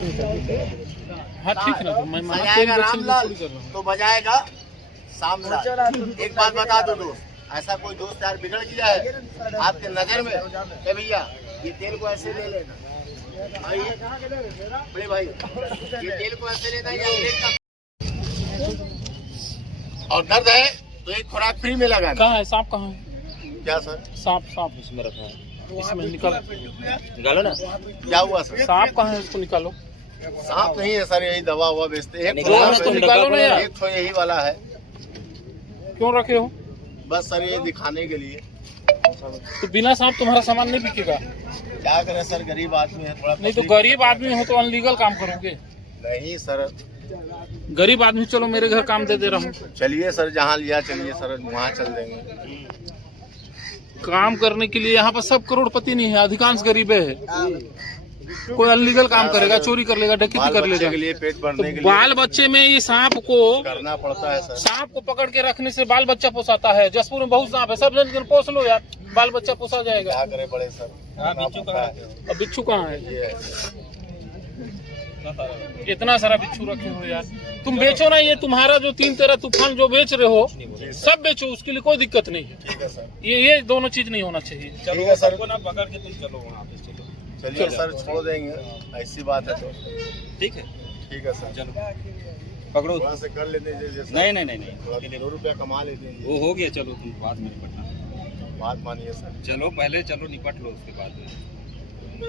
हाँ ठीक है ना, तो मैं बजाएगा रामलाल तो बजाएगा सामलाल। एक बात बता दो दोस्त, ऐसा कोई दोस्त यार बिगड़ गया है आपके नजर में, तो भैया ये तेल को ऐसे ले लेना भाई, बड़े भाई ये तेल को ऐसे लेना या और दर्द है तो एक खुराक फ्री में लगाना। कहाँ है सांप, कहाँ है? क्या सर? सांप इसमें रखा है, इसमें निकालो ना। क्या हुआ सर? सांप कहाँ है, इसको निकालो। सांप नहीं है सर, यही दवा हुआ बेचते हैं। इसको निकालो ना यार। एक तो यही वाला है। क्यों रखे हो? बस सर ये दिखाने के लिए। तो बिना सांप तुम्हारा सामान नहीं बिकेगा। क्या करें सर, गरीब आदमी है थोड़ा। नहीं तो गरीब आदमी हो तो अनलीगल काम करोगे? नहीं सर, गरीब आदमी चलो मेरे घर काम दे रहा हूँ। चलिए सर, जहाँ लिया चलिए सर, वहाँ चल देंगे। काम करने के लिए यहाँ पर सब करोड़पति नहीं है, अधिकांश गरीब है। कोई अनलीगल काम करेगा, चोरी कर लेगा, डकैती कर लेगा। के लिए पेट भरने के लिए बाल बच्चे में ये सांप को करना पड़ता है सर। सांप को पकड़ के रखने से बाल बच्चा पोसाता है। जसपुर में बहुत सांप है, सब जन पोस लो यार, बाल बच्चा पोसा जाएगा। क्या करे बड़े सर। अब बिच्छू कहाँ है? ये इतना सारा बिच्छू रखे हो यार, तुम बेचो ना। ये तुम्हारा जो 3-13 तूफान जो बेच रहे हो सब बेचो, उसके लिए कोई दिक्कत नहीं है। ठीक है सर, ये दोनों चीज नहीं होना चाहिए। ठीक है सर को ना पकड़ के तुम चलो वहाँ पे। चलिए सर, छोड़ देंगे, ऐसी बात है तो ठीक है। ठीक है सर, चलो पकड़ो, वहाँ से कर लेते हैं। नहीं 2 रुपया कमा लेते हैं। वो हो गया। चलो तुम बाद में निपटना, बात मानिए सर। चलो पहले चलो निपट लो, उसके बाद हम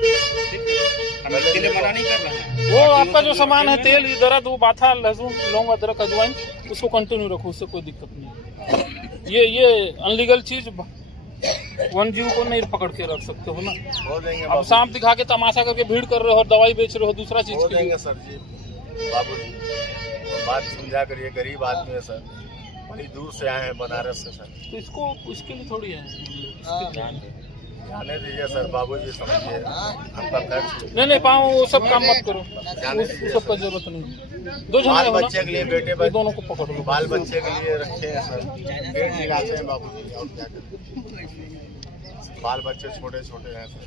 इसके लिए मना नहीं कर रहे हैं। वो आपका जो सामान है, तेल, दर्द, वो बाथा, लहसुन, लौंग, अदरक, अजवाइन, उसको कंटिन्यू रखो, उससे कोई दिक्कत नहीं। ये अनलीगल चीज वन जीव को नहीं पकड़ के रख सकते हो ना। हो देंगे अब सांप दिखा के तमाशा करके भीड़ कर रहे हो और दवाई बेच रहे हो दूसरा चीज हो के लिए। देंगे सर जी। बाबू जी बात समझा करिए, गरीब आदमी है सर, बड़ी दूर से आए हैं बनारस से सर। तो इसको इसके लिए थोड़ी है, जाने दीजिए सर, बाबू जी समझिए आपका खर्च। नहीं पाओ वो सब काम मत करो, उस सब का जरूरत नहीं। 2 जन बाल हो ना, बच्चे के लिए, बेटे ये दोनों को पकड़ लो। बाल बच्चे के लिए रखे हैं सर, पेट निकालते हैं बाबू जी, और क्या करें। बाल बच्चे छोटे छोटे हैं सर।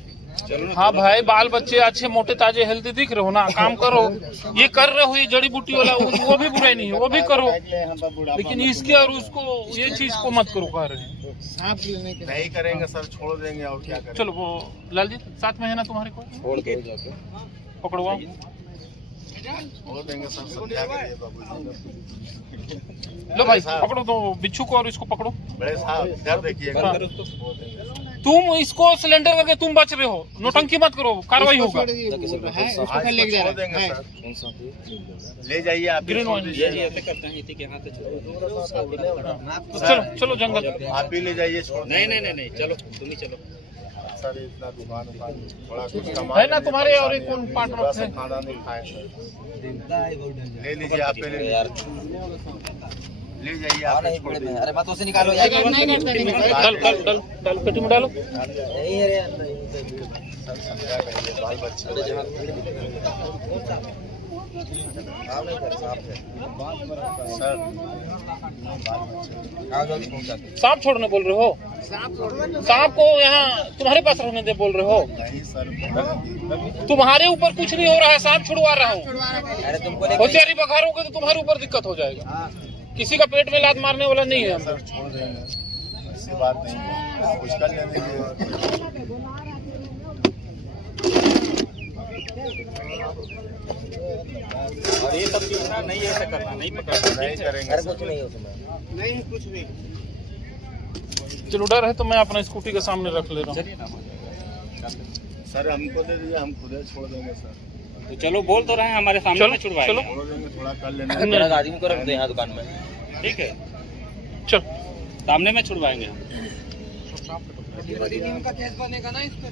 हाँ भाई, बाल बच्चे अच्छे मोटे ताजे हेल्दी दिख रहे हो ना, काम करो। ये कर रहे हो, ये जड़ी बूटी वाला, वो भी बुराई नहीं है, वो भी करो, लेकिन इसके और उसको ये चीज को मत करो। कह रहे हैं नहीं करेंगे सर, छोड़ देंगे, और क्या करें। चलो वो लाल जी साथ में है ना तुम्हारे को, छोड़ के पकड़वाओ। छोड़ देंगे सर, समझा करिए बाबू जी। लो भाई पकड़ो, तो बिच्छू को और इसको पकड़ो। बड़े साहब इधर देखिएगा। तुम इसको सिलेंडर करके तुम बच रहे हो, नौटंकी मत करो, कार्रवाई होगा। छोड़ देंगे सर, ले जाइए आप। ग्रीन ऑयल ऐसे करते हैं, इसी के हाथ से चलो चलो जंगल, आप ही ले जाइए। छोड़ नहीं चलो तुम ही चलो सर, इतना दुकान थोड़ा कुछ कमा है ना तुम्हारे, और एक कौन पार्टनर थे? खाना नहीं खाए सर, ले लीजिए आप, ले जाइए आप। अरे मत उसे निकालो यार। डाल पेटी में डालो। बाल बच्चे सर, सांप छोड़ने बोल रहे हो? सांप को यहाँ तुम्हारे पास रहने दे बोल रहे हो? नहीं सर, तुम्हारे ऊपर कुछ नहीं हो रहा है, सांप छुड़वा रहा हूँ। होशियारी बखारोगे तो तुम्हारे ऊपर दिक्कत हो जाएगा। किसी का पेट में लात मारने वाला नहीं है। सर छोड़ देंगे, ऐसी बात नहीं है, कुछ कर लेंगे। और ये सब चीज ना नहीं ऐसा करना, नहीं पकड़ना, नहीं करेंगे सर। कुछ नहीं। चलो डर है तो मैं अपना स्कूटी के सामने रख ले रहा हूँ। चलिए ना सर, हमको दे दीजिए, हम खुद छोड़ देंगे सर। तो चलो बोल तो रहे हैं, हमारे सामने में छुड़वाएंगे। चलो छोड़ देंगे, थोड़ा कर लेंगे। आदमी को रख दो यहाँ दुकान में, ठीक है? चल, सामने में छुड़वाएंगे हम। का केस बनेगा ना इस पे,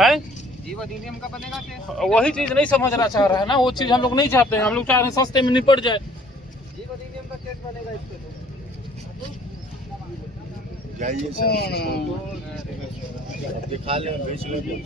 है जीव अधिनियम का बनेगा केस। वही चीज नहीं समझना चाह रहा है ना, वो चीज हम लोग नहीं चाहते हैं। हम लोग चाह रहे हैं सस्ते में निपट जाए। जीव अधिनियम का केस बनेगा इस पे। जाइए सर, दिखा लें, बेच लेंगे।